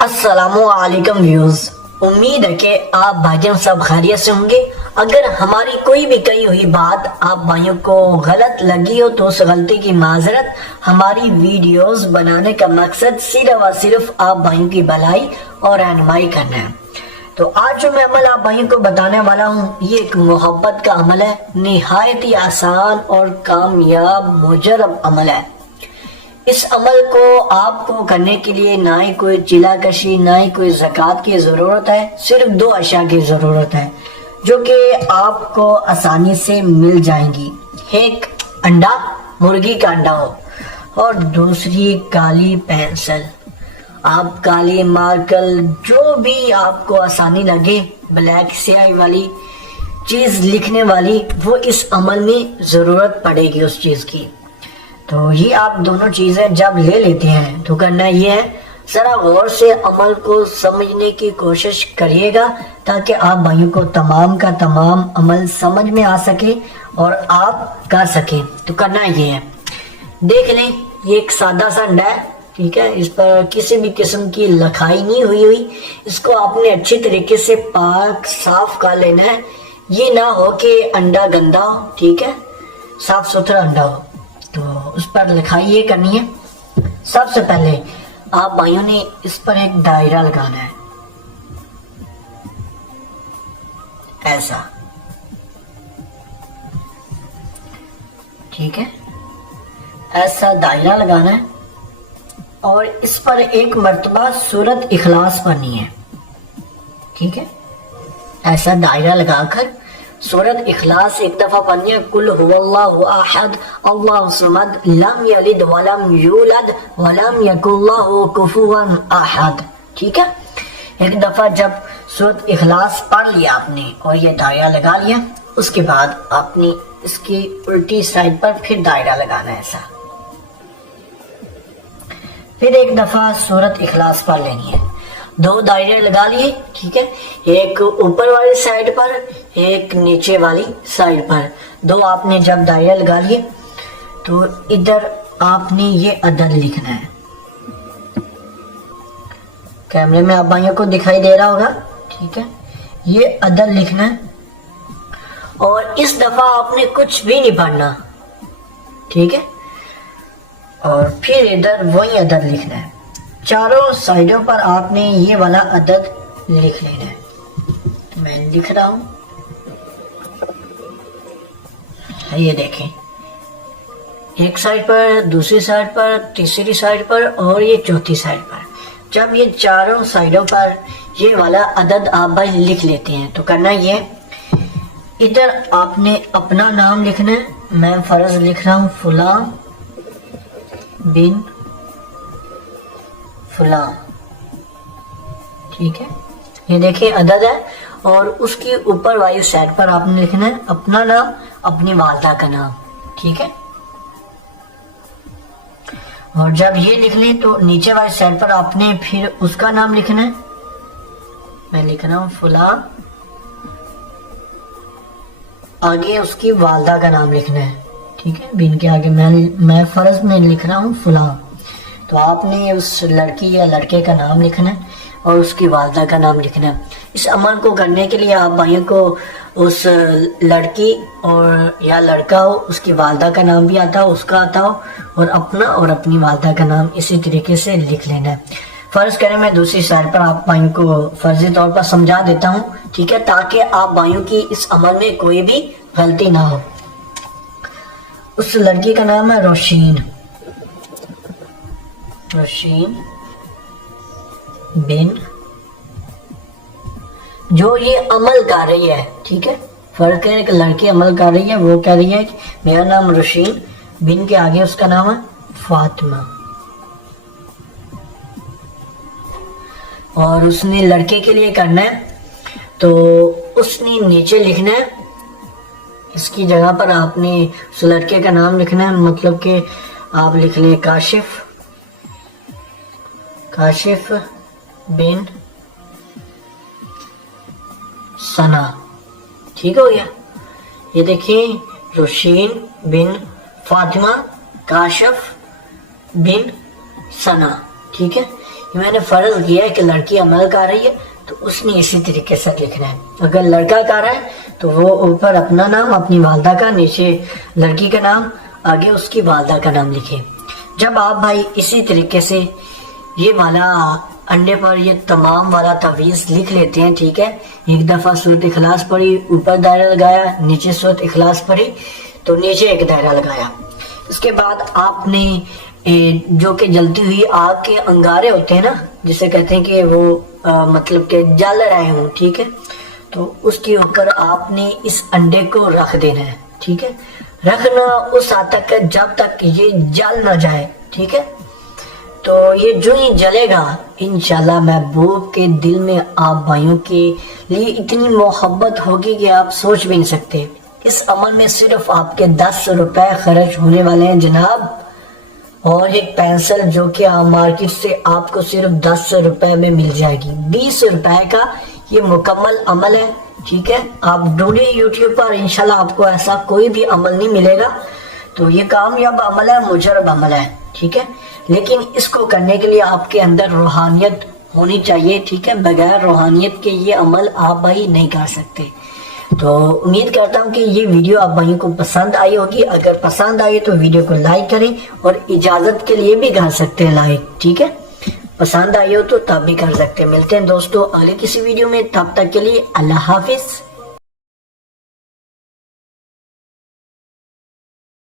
السلام علیکم ویوز، امید ہے کہ آپ بھائیوں سب خیریت سے ہوں گے۔ اگر ہماری کوئی بھی کہی ہوئی بات آپ بھائیوں کو غلط لگی ہو تو اس غلطی کی معذرت۔ ہماری ویڈیوز بنانے کا مقصد صرف اور صرف آپ بھائیوں کی بھلائی اور رہنمائی کرنا ہے۔ تو آج جو میں عمل آپ بھائیوں کو بتانے والا ہوں یہ ایک محبت کا عمل ہے، نہایت ہی آسان اور کامیاب مجرب عمل ہے۔ اس عمل کو آپ کو کرنے کے لیے نہ ہی کوئی چلا کشی نہ ہی کوئی زکوٰۃ کی ضرورت ہے، صرف دو اشیاء کی ضرورت ہے جو کہ آپ کو آسانی سے مل جائیں گی۔ ایک انڈا، مرغی کا انڈا ہو، اور دوسری کالی پینسل۔ آپ کالی مارکر جو بھی آپ کو آسانی لگے، بلیک سیاہی والی چیز لکھنے والی، وہ اس عمل میں ضرورت پڑے گی اس چیز کی۔ تو یہ آپ دونوں چیزیں جب لے لیتے ہیں تو کرنا یہ ہے، ذرا غور سے عمل کو سمجھنے کی کوشش کریے گا تاکہ آپ بھائیوں کو تمام کا تمام عمل سمجھ میں آ سکے اور آپ کر سکیں۔ تو کرنا یہ ہے، دیکھ لیں یہ ایک سادہ سا انڈا ہے، ٹھیک ہے، اس پر کسی بھی قسم کی لکھائی نہیں ہوئی۔ اس کو آپ نے اچھی طریقے سے پاک صاف کر لینا ہے۔ یہ نہ ہو کہ انڈا گندا ہو، ٹھیک ہے، صاف ستھرا انڈا ہو۔ تو اس پر لکھائی یہ کرنی ہے، سب سے پہلے آپ بھائیوں نے اس پر ایک دائرہ لگانا ہے، ایسا، ٹھیک ہے، ایسا دائرہ لگانا ہے اور اس پر ایک مرتبہ سورت اخلاص پڑھنی ہے، ٹھیک ہے، ایسا دائرہ لگا کر سورت اخلاص ایک دفعہ پڑھنی ہے۔ قل هو اللہ احد اللہ الصمد لم یلد ولم یولد ولم یکن لہ کفوا احد، ٹھیک ہے۔ ایک دفعہ جب سورت اخلاص پڑھ لیا آپ نے اور یہ دائرہ لگا لیا، اس کے بعد آپ نے اس کی الٹی سائڈ پر پھر دائرہ لگانا ہے ایسا، پھر ایک دفعہ سورت اخلاص پڑھ لینی ہے۔ دو دائرے لگا لیے، ٹھیک ہے، ایک اوپر والی سائڈ پر ایک نیچے والی سائڈ پر۔ دو آپ نے جب دائرے لگا لیے تو ادھر آپ نے یہ عدد لکھنا ہے، کیمرے میں آپ بھائیوں کو دکھائی دے رہا ہوگا، ٹھیک ہے، یہ عدد لکھنا ہے اور اس دفعہ آپ نے کچھ بھی نہیں پڑھنا، ٹھیک ہے، اور پھر ادھر وہی عدد لکھنا ہے۔ چاروں سائڈوں پر آپ نے یہ والا عدد لکھ لینا ہے۔ میں لکھ رہا ہوں، یہ دیکھیں، ایک سائڈ پر، دوسری سائڈ پر، تیسری سائڈ پر اور یہ چوتھی سائڈ پر۔ جب یہ چاروں سائڈوں پر یہ والا عدد آپ بھائی لکھ لیتے ہیں تو کرنا یہ، ادھر آپ نے اپنا نام لکھنا ہے۔ میں فرض لکھ رہا ہوں فلاں بن فلاں، ٹھیک ہے، یہ دیکھیں عدد ہے، اور اس کی اوپر والی سائڈ پر آپ نے لکھنا ہے اپنا نام، اپنی والدہ کا نام، ٹھیک ہے، اور جب یہ لکھ لیں تو نیچے والی سائڈ پر آپ نے پھر اس کا نام لکھنا ہے۔ میں لکھ رہا ہوں فلاں، آگے اس کی والدہ کا نام لکھنا ہے، ٹھیک ہے، بن کے آگے میں فرض میں لکھ رہا ہوں فلاں، تو آپ نے اس لڑکی یا لڑکے کا نام لکھنا ہے اور اس کی والدہ کا نام لکھنا ہے۔ اس عمل کو کرنے کے لیے آپ بھائیوں کو اس لڑکی اور یا لڑکا ہو، اس کی والدہ کا نام بھی آتا ہو، اس کا آتا ہو، اور اپنا اور اپنی والدہ کا نام اسی طریقے سے لکھ لینا ہے۔ فرض کریں میں دوسری سائڈ پر آپ بھائیوں کو فرضی طور پر سمجھا دیتا ہوں، ٹھیک ہے، تاکہ آپ بھائیوں کی اس عمل میں کوئی بھی غلطی نہ ہو۔ اس لڑکی کا نام ہے روشین بن، جو یہ عمل کر رہی ہے، ٹھیک ہے، فرق ہے کہ لڑکی عمل کر رہی ہے، وہ کہہ رہی ہے کہ میرا نام روشین بن کے آگے اس کا نام ہے فاطمہ، اور اس نے لڑکے کے لیے کرنا ہے تو اس نے نیچے لکھنا ہے، اس کی جگہ پر آپ نے اس لڑکے کا نام لکھنا ہے، مطلب کہ آپ لکھ لیں کاشف بن ثنا، ٹھیک ہو گیا۔ یہ دیکھیں روشین بن فاطمہ کاشف بن ثنا، ٹھیک ہے، یہ میں نے فرض کیا ہے کہ لڑکی عمل کر رہی ہے تو اس نے اسی طریقے سے لکھنا ہے. اگر لڑکا کر رہا ہے تو وہ اوپر اپنا نام، اپنی والدہ کا، نیچے لڑکی کا نام، آگے اس کی والدہ کا نام لکھے. جب آپ بھائی اسی طریقے سے یہ والا انڈے پر یہ تمام والا تعویذ لکھ لیتے ہیں، ٹھیک ہے، ایک دفعہ سورۃ اخلاص پڑھی، اوپر دائرہ لگایا، نیچے سورۃ اخلاص پڑھی تو نیچے ایک دائرہ لگایا. اس کے بعد آپ نے جو کہ جلتی ہوئی آگ کے انگارے ہوتے ہیں نا، جسے کہتے ہیں کہ وہ مطلب کہ جل رہے ہوں، ٹھیک ہے، تو اس کے اوپر آپ نے اس انڈے کو رکھ دینا ہے. ٹھیک ہے، رکھنا اس حد تک جب تک یہ جل نہ جائے. ٹھیک ہے، تو یہ جو ہی جلے گا انشاءاللہ محبوب کے دل میں آپ بھائیوں کے لیے اتنی محبت ہوگی کہ آپ سوچ بھی نہیں سکتے. اس عمل میں صرف آپ کے 10 روپے خرچ ہونے والے ہیں جناب، اور ایک پینسل جو کہ مارکیٹ سے آپ کو صرف 10 روپے میں مل جائے گی. 20 روپے کا یہ مکمل عمل ہے. ٹھیک ہے، آپ ڈھونڈے یوٹیوب پر، انشاءاللہ آپ کو ایسا کوئی بھی عمل نہیں ملے گا. تو یہ کامیاب عمل ہے، مجرب عمل ہے. ٹھیک ہے، لیکن اس کو کرنے کے لیے آپ کے اندر روحانیت ہونی چاہیے. ٹھیک ہے، بغیر روحانیت کے یہ عمل آپ بھائی نہیں کر سکتے. تو امید کرتا ہوں کہ یہ ویڈیو آپ بھائیوں کو پسند آئی ہوگی. اگر پسند آئی تو ویڈیو کو لائک کریں، اور اجازت کے لیے بھی کر سکتے ہیں لائک. ٹھیک ہے، پسند آئی ہو تو تب بھی کر سکتے ہیں. ملتے ہیں دوستوں اگلے کسی ویڈیو میں، تب تک کے لیے اللہ حافظ.